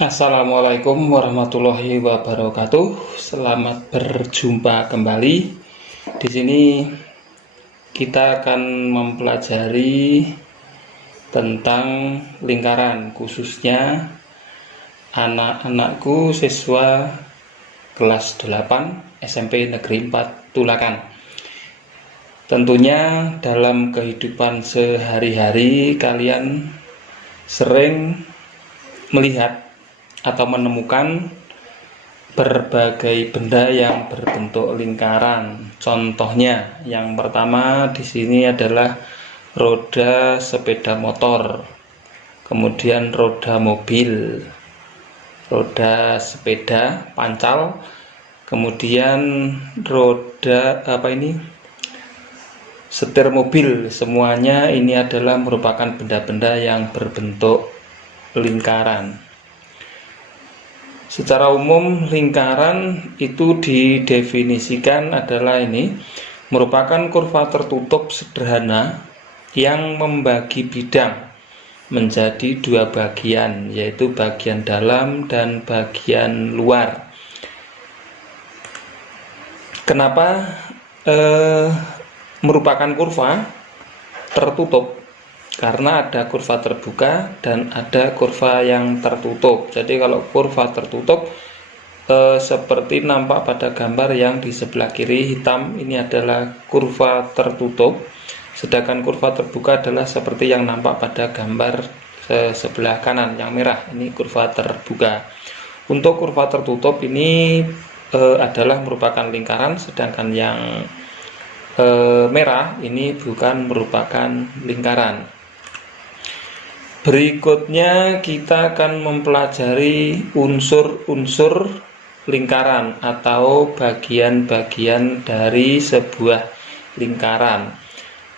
Assalamualaikum warahmatullahi wabarakatuh. Selamat berjumpa kembali. Di sini kita akan mempelajari tentang lingkaran, khususnya anak-anakku siswa kelas 8 SMP Negeri 4 Tulakan. Tentunya dalam kehidupan sehari-hari kalian sering melihat atau menemukan berbagai benda yang berbentuk lingkaran. Contohnya, yang pertama di sini adalah roda sepeda motor, kemudian roda mobil, roda sepeda pancal, kemudian roda setir mobil. Semuanya ini adalah merupakan benda-benda yang berbentuk lingkaran. Secara umum lingkaran itu didefinisikan adalah ini merupakan kurva tertutup sederhana yang membagi bidang menjadi dua bagian, yaitu bagian dalam dan bagian luar. Kenapa merupakan kurva tertutup? Karena ada kurva terbuka dan ada kurva yang tertutup. Jadi kalau kurva tertutup seperti nampak pada gambar yang di sebelah kiri hitam, ini adalah kurva tertutup. Sedangkan kurva terbuka adalah seperti yang nampak pada gambar sebelah kanan yang merah, ini kurva terbuka. Untuk kurva tertutup ini adalah merupakan lingkaran, sedangkan yang merah ini bukan merupakan lingkaran. Berikutnya kita akan mempelajari unsur-unsur lingkaran atau bagian-bagian dari sebuah lingkaran.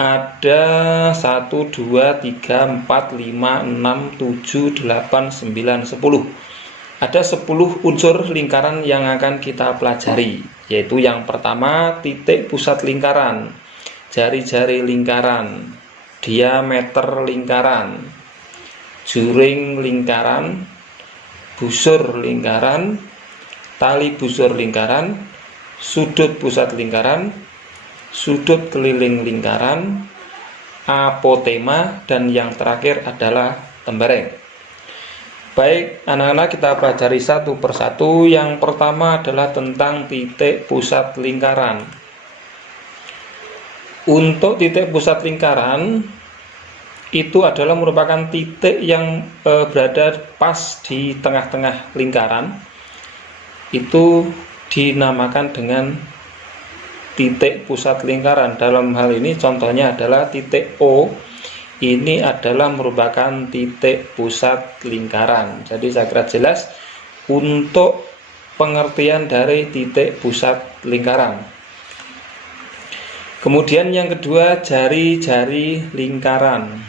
Ada 1, 2, 3, 4, 5, 6, 7, 8, 9, 10. Ada 10 unsur lingkaran yang akan kita pelajari, yaitu yang pertama titik pusat lingkaran, jari-jari lingkaran, diameter lingkaran, juring lingkaran, busur lingkaran, tali busur lingkaran, sudut pusat lingkaran, sudut keliling lingkaran, apotema, dan yang terakhir adalah tembereng. Baik, anak-anak, kita pelajari satu persatu. Yang pertama adalah tentang titik pusat lingkaran. Untuk titik pusat lingkaran itu adalah merupakan titik yang berada pas di tengah-tengah lingkaran. Itu dinamakan dengan titik pusat lingkaran. Dalam hal ini contohnya adalah titik O. Ini adalah merupakan titik pusat lingkaran. Jadi saya kira jelas untuk pengertian dari titik pusat lingkaran. Kemudian yang kedua, jari-jari lingkaran.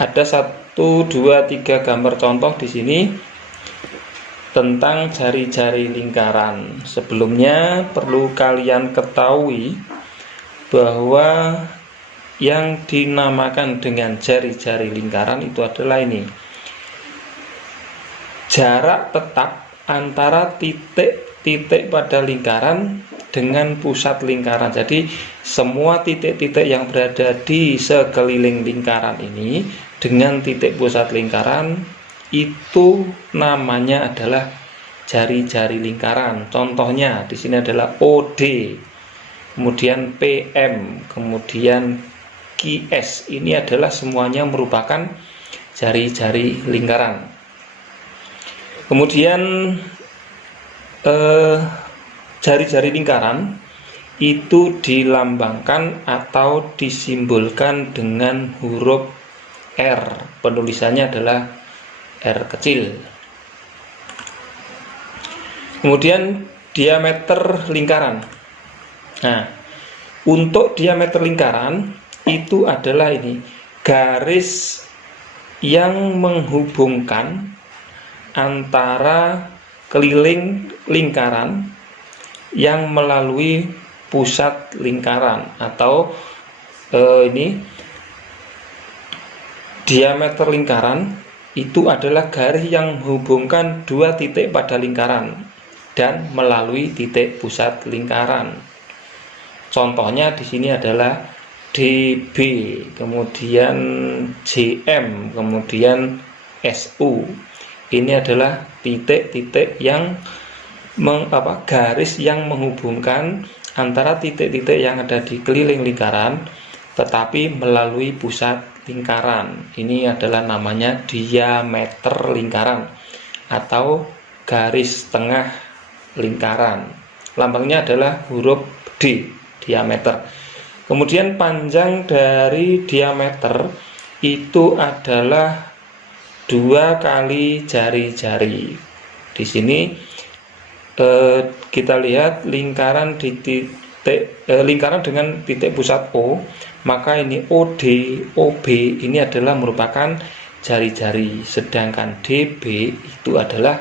Ada 1, 2, 3 gambar contoh di sini tentang jari-jari lingkaran. Sebelumnya perlu kalian ketahui bahwa yang dinamakan dengan jari-jari lingkaran itu adalah ini, jarak tetap antara titik-titik pada lingkaran dengan pusat lingkaran. Jadi semua titik-titik yang berada di sekeliling lingkaran ini dengan titik pusat lingkaran itu namanya adalah jari-jari lingkaran. Contohnya di sini adalah OD, kemudian PM, kemudian QS. Ini adalah semuanya merupakan jari-jari lingkaran. Kemudian jari-jari lingkaran itu dilambangkan atau disimbolkan dengan huruf R. Penulisannya adalah R kecil. Kemudian diameter lingkaran. Nah, untuk diameter lingkaran itu adalah ini, garis yang menghubungkan antara keliling lingkaran yang melalui pusat lingkaran, atau ini diameter lingkaran itu adalah garis yang menghubungkan dua titik pada lingkaran dan melalui titik pusat lingkaran. Contohnya di sini adalah DB, kemudian JM, kemudian SU. Ini adalah titik-titik yang garis yang menghubungkan antara titik-titik yang ada di keliling lingkaran tetapi melalui pusat lingkaran. Ini adalah namanya diameter lingkaran atau garis tengah lingkaran. Lambangnya adalah huruf D, diameter. Kemudian panjang dari diameter itu adalah 2 kali jari-jari. Di sini kita lihat lingkaran di lingkaran dengan titik pusat O, maka ini OD, OB ini adalah merupakan jari-jari, sedangkan DB itu adalah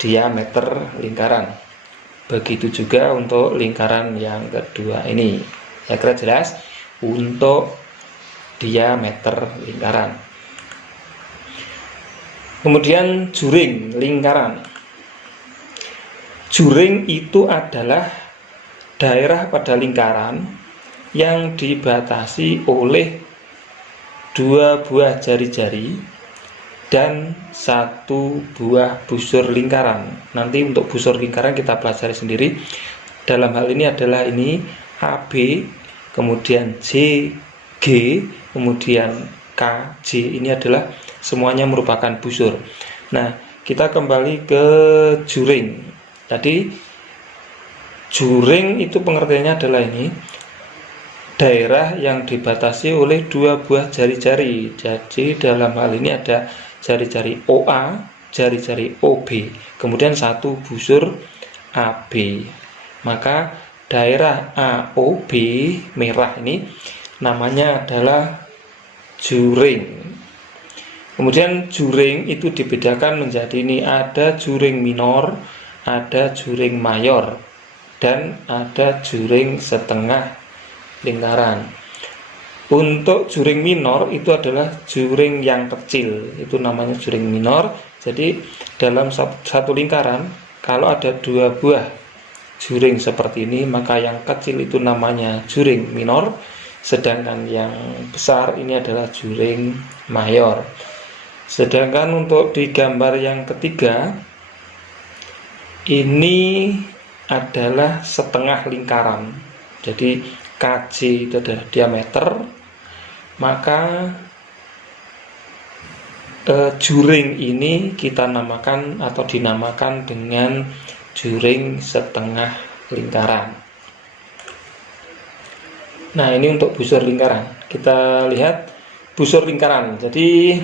diameter lingkaran. Begitu juga untuk lingkaran yang kedua ini. Ya, kira jelas untuk diameter lingkaran. Kemudian juring lingkaran. Juring itu adalah daerah pada lingkaran yang dibatasi oleh 2 buah jari-jari dan 1 buah busur lingkaran. Nanti untuk busur lingkaran kita pelajari sendiri. Dalam hal ini adalah ini AB, kemudian JG, kemudian KJ. Ini adalah semuanya merupakan busur. Nah, kita kembali ke juring. Tadi juring itu pengertiannya adalah ini daerah yang dibatasi oleh 2 buah jari-jari. Jadi dalam hal ini ada jari-jari OA, jari-jari OB, kemudian 1 busur AB. Maka daerah AOB merah ini namanya adalah juring. Kemudian juring itu dibedakan menjadi ini ada juring minor, ada juring mayor, dan ada juring setengah lingkaran. Untuk juring minor itu adalah juring yang kecil, itu namanya juring minor. Jadi dalam satu lingkaran kalau ada 2 buah juring seperti ini, maka yang kecil itu namanya juring minor, sedangkan yang besar ini adalah juring mayor. Sedangkan untuk di gambar yang ketiga ini adalah setengah lingkaran. Jadi KJ itu adalah diameter, maka juring ini kita namakan atau dinamakan dengan juring setengah lingkaran. Nah, ini untuk busur lingkaran. Kita lihat busur lingkaran. Jadi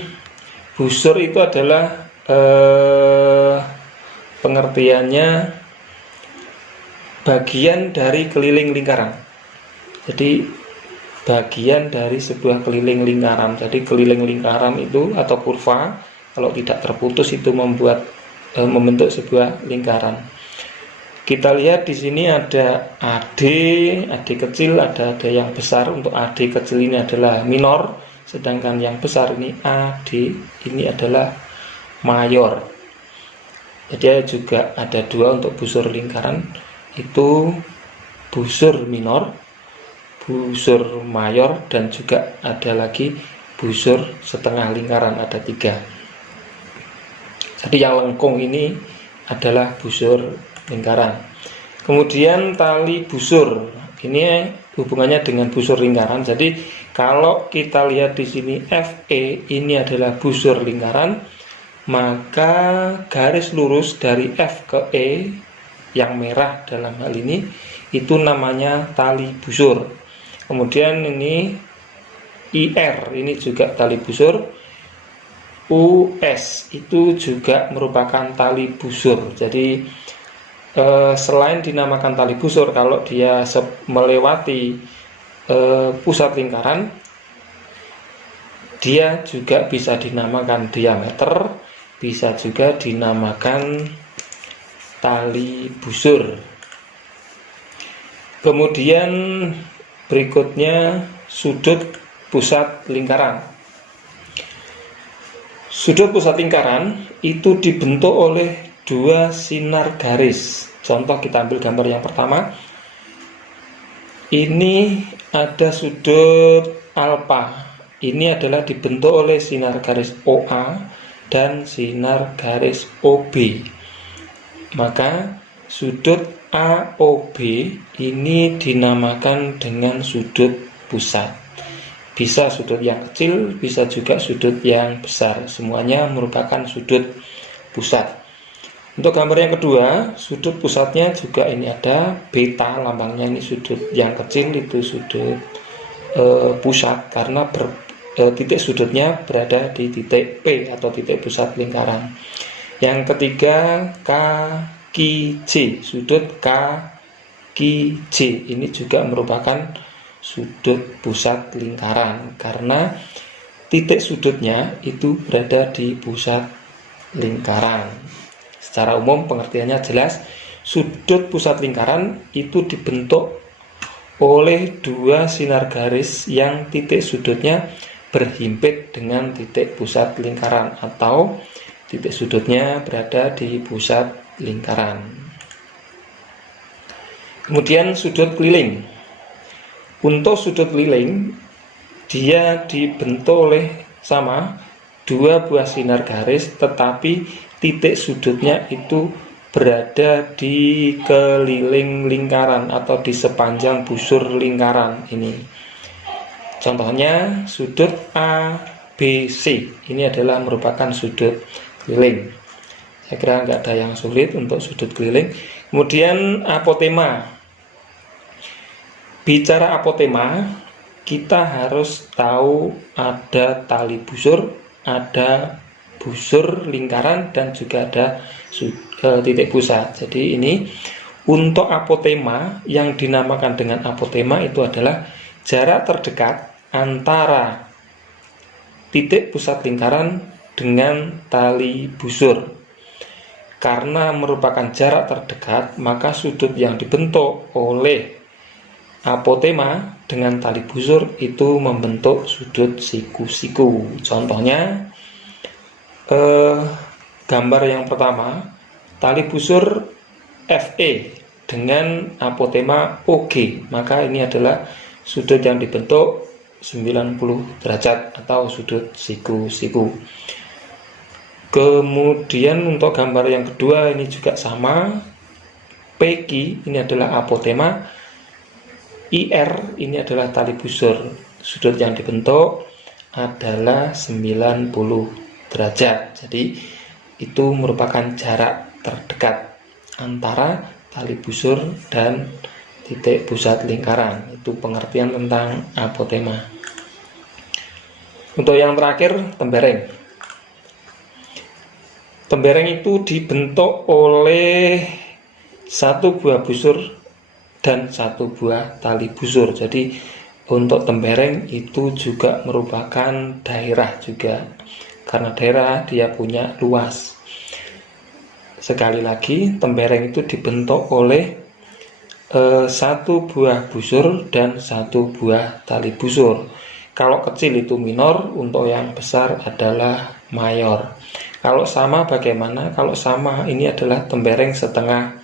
busur itu adalah pengertiannya bagian dari keliling lingkaran. Jadi bagian dari sebuah keliling lingkaran. Jadi keliling lingkaran itu atau kurva kalau tidak terputus itu membentuk sebuah lingkaran. Kita lihat di sini ada AD kecil, ada yang besar. Untuk AD kecil ini adalah minor, sedangkan yang besar ini AD ini adalah mayor. Jadi juga ada 2 untuk busur lingkaran, itu busur minor, busur mayor, dan juga ada lagi busur setengah lingkaran, ada 3. Jadi yang lengkung ini adalah busur lingkaran. Kemudian tali busur ini hubungannya dengan busur lingkaran. Jadi kalau kita lihat di sini FE ini adalah busur lingkaran, maka garis lurus dari F ke E yang merah dalam hal ini itu namanya tali busur. Kemudian ini IR ini juga tali busur, US itu juga merupakan tali busur. Jadi selain dinamakan tali busur, kalau dia melewati pusat lingkaran, dia juga bisa dinamakan diameter, bisa juga dinamakan tali busur. Kemudian berikutnya sudut pusat lingkaran. Sudut pusat lingkaran itu dibentuk oleh dua sinar garis. Contoh kita ambil gambar yang pertama. Ini ada sudut alfa. Ini adalah dibentuk oleh sinar garis OA dan sinar garis OB. Maka sudut AOB ini dinamakan dengan sudut pusat. Bisa sudut yang kecil, bisa juga sudut yang besar. Semuanya merupakan sudut pusat. Untuk gambar yang kedua, sudut pusatnya juga ini ada beta, lambangnya ini sudut yang kecil itu sudut pusat karena titik sudutnya berada di titik P atau titik pusat lingkaran. Yang ketiga, kaki J, sudut kaki J ini juga merupakan sudut pusat lingkaran karena titik sudutnya itu berada di pusat lingkaran. Secara umum pengertiannya jelas, sudut pusat lingkaran itu dibentuk oleh dua sinar garis yang titik sudutnya berhimpit dengan titik pusat lingkaran atau titik sudutnya berada di pusat lingkaran. Kemudian sudut keliling. Untuk sudut keliling, dia dibentuk oleh sama dua buah sinar garis, tetapi titik sudutnya itu berada di keliling lingkaran atau di sepanjang busur lingkaran ini. Contohnya sudut ABC ini adalah merupakan sudut keliling. Saya kira nggak ada yang sulit untuk sudut keliling. Kemudian apotema. Bicara apotema, kita harus tahu ada tali busur, ada busur lingkaran, dan juga ada titik pusat. Jadi ini untuk apotema, yang dinamakan dengan apotema itu adalah jarak terdekat antara titik pusat lingkaran dengan tali busur. Karena merupakan jarak terdekat, maka sudut yang dibentuk oleh apotema dengan tali busur itu membentuk sudut siku-siku. Contohnya gambar yang pertama, tali busur FE dengan apotema OG, maka ini adalah sudut yang dibentuk 90 derajat atau sudut siku-siku. Kemudian untuk gambar yang kedua ini juga sama, PQ ini adalah apotema, IR ini adalah tali busur. Sudut yang dibentuk adalah 90 derajat. Jadi itu merupakan jarak terdekat antara tali busur dan titik pusat lingkaran. Itu pengertian tentang apotema. Untuk yang terakhir, tembereng. Tembereng itu dibentuk oleh satu buah busur dan satu buah tali busur. Jadi untuk tembereng itu juga merupakan daerah juga. Karena daerah dia punya luas. Sekali lagi, tembereng itu dibentuk oleh satu buah busur dan satu buah tali busur. Kalau kecil itu minor, untuk yang besar adalah mayor. Kalau sama bagaimana? Kalau sama ini adalah tembereng setengah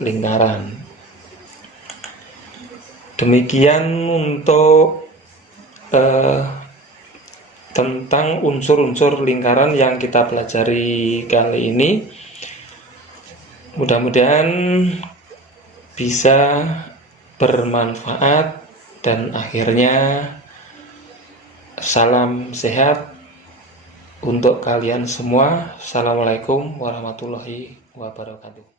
lingkaran. Demikian untuk tentang unsur-unsur lingkaran yang kita pelajari kali ini. Mudah-mudahan bisa bermanfaat dan akhirnya salam sehat untuk kalian semua. Assalamualaikum warahmatullahi wabarakatuh.